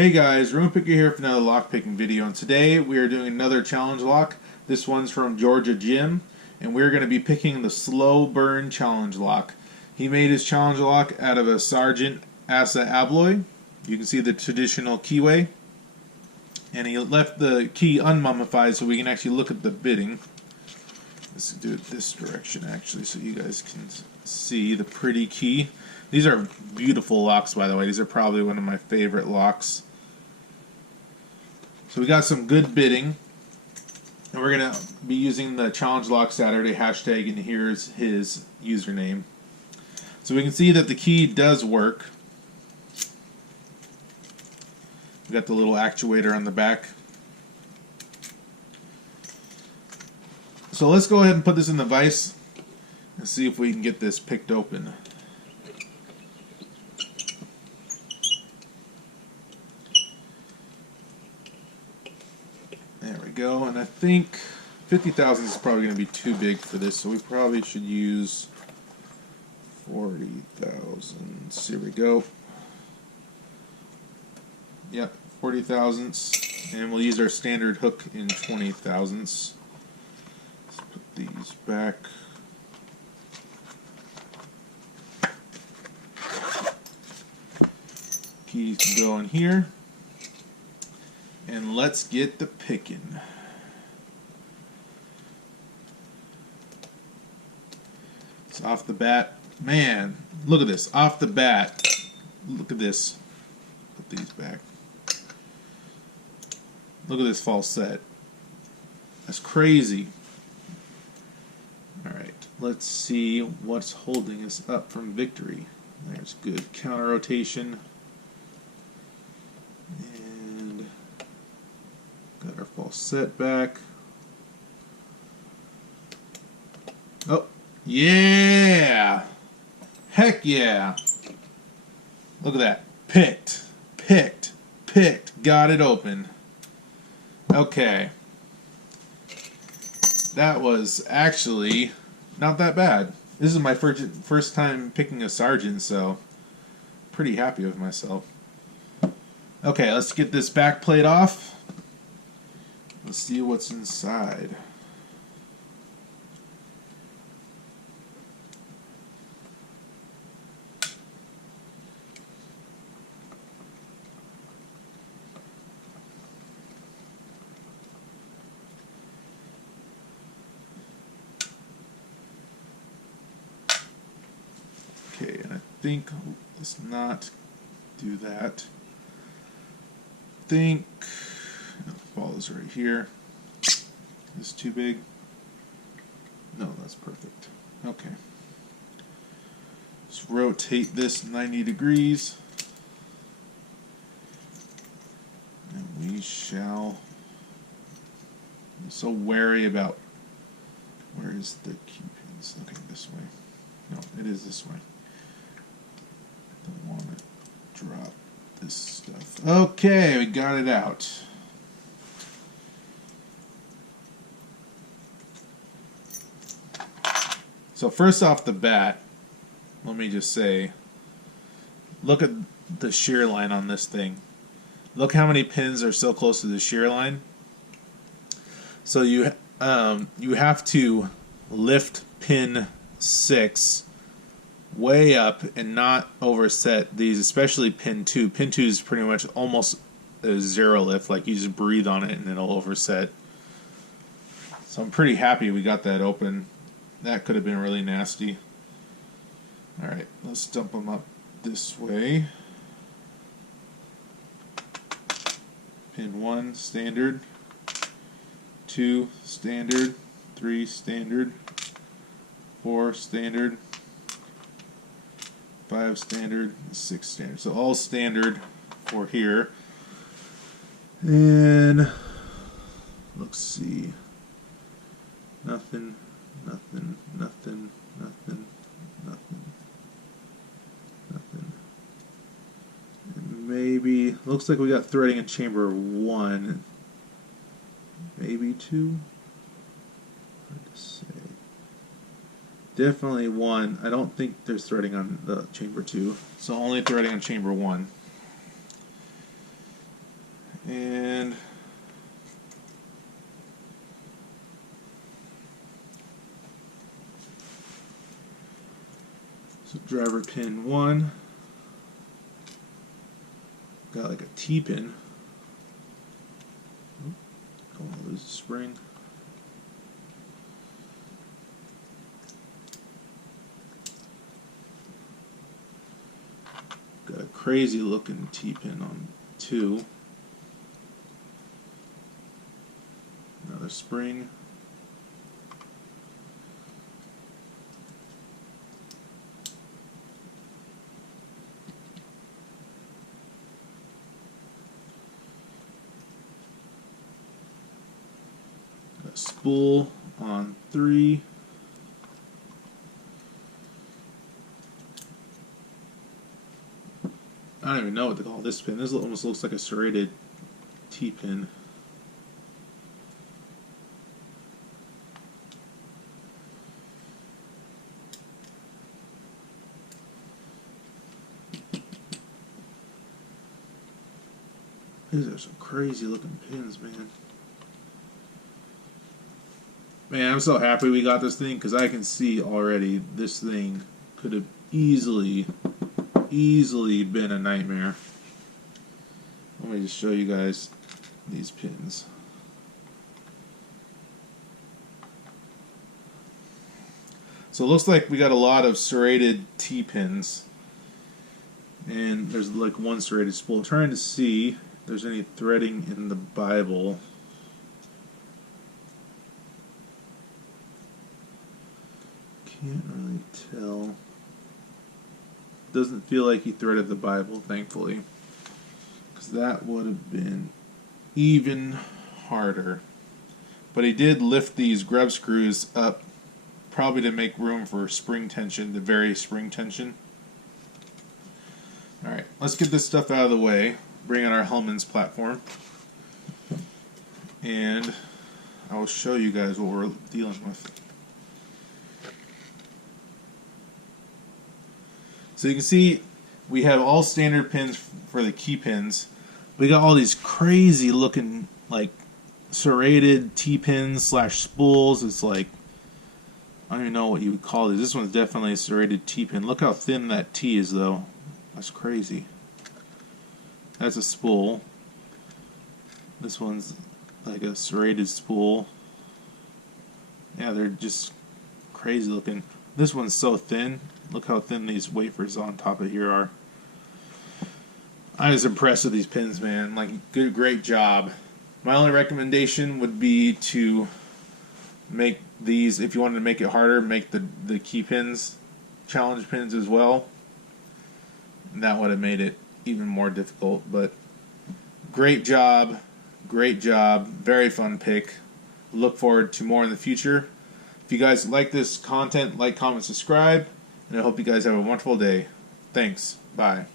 Hey guys, RoonPicker here for another lockpicking video, and today we are doing another challenge lock. This one's from GeorgiaJim, and we're going to be picking the slow burn challenge lock. He made his challenge lock out of a Sargent Assa Abloy. You can see the traditional keyway, and he left the key unmummified so we can actually look at the bidding. Let's do it this direction actually so you guys can see the pretty key. These are beautiful locks, by the way. These are probably one of my favorite locks. So we got some good bidding, and we're going to be using the Challenge Lock Saturday hashtag, and here's his username. So we can see that the key does work. We got the little actuator on the back. So let's go ahead and put this in the vise and see if we can get this picked open. There we go, and I think 50,000 is probably going to be too big for this, so we probably should use 40,000. Here we go. Yep, 40 thousandths, and we'll use our standard hook in 20 thousandths. Let's put these back. Keys can go in here. And let's get the picking. So off the bat, man, look at this. Off the bat, look at this. Put these back. Look at this false set. That's crazy. Alright, let's see what's holding us up from victory. There's good counter rotation. Got our false set back. Oh, yeah! Heck yeah! Look at that. Picked. Picked. Picked. Got it open. Okay. That was actually not that bad. This is my first time picking a Sargent, so pretty happy with myself. Okay, let's get this back plate off. Let's see what's inside. Okay, and I think let's not do that. I think ball is right here. Is this too big? No, that's perfect. Okay. Let's rotate this 90 degrees. And we shall be so wary about where is the key pins. Okay, this way. No, it is this way. Don't want to drop this stuff. Okay, we got it out. So first off the bat, let me just say, look at the shear line on this thing. Look how many pins are so close to the shear line. So you have to lift pin 6 way up and not overset these, especially pin 2. Pin 2 is pretty much almost a zero lift, like you just breathe on it and it'll overset. So I'm pretty happy we got that open. That could have been really nasty. Alright, let's dump them up this way. Pin 1, standard. 2, standard. 3, standard. 4, standard. 5, standard. 6, standard. So all standard for here. And let's see. Nothing. Nothing, nothing, nothing, nothing, nothing. And maybe, looks like we got threading in chamber 1. Maybe 2? Hard to say. Definitely 1. I don't think there's threading on the chamber 2. So only threading on chamber 1. And so driver pin 1. Got like a T-pin. Don't want to lose the spring. Got a crazy looking T-pin on 2. Another spring. Got a spool on 3. I don't even know what to call this pin. This almost looks like a serrated T-pin. These are some crazy looking pins, man. Man, I'm so happy we got this thing because I can see already this thing could have easily been a nightmare. Let me just show you guys these pins. So it looks like we got a lot of serrated T-pins. And there's like one serrated spool. I'm trying to see if there's any threading in the Bible. Can't really tell. Doesn't feel like he threaded the Bible, thankfully, because that would have been even harder. But he did lift these grub screws up, probably to make room for spring tension, the various spring tension. Alright, let's get this stuff out of the way, bring in our Hellman's platform, and I will show you guys what we're dealing with. So you can see we have all standard pins for the key pins. We got all these crazy looking like serrated T-pins / spools. It's like, I don't even know what you would call these. This one's definitely a serrated T-pin. Look how thin that T is though. That's crazy. That's a spool. This one's like a serrated spool. Yeah, they're just crazy looking. This one's so thin. Look how thin these wafers on top of here are. I was impressed with these pins, man. Like, great job. My only recommendation would be to make these, if you wanted to make it harder, make the key pins challenge pins as well. And that would have made it even more difficult. But great job. Great job. Very fun pick. Look forward to more in the future. If you guys like this content, like, comment, subscribe. And I hope you guys have a wonderful day. Thanks. Bye.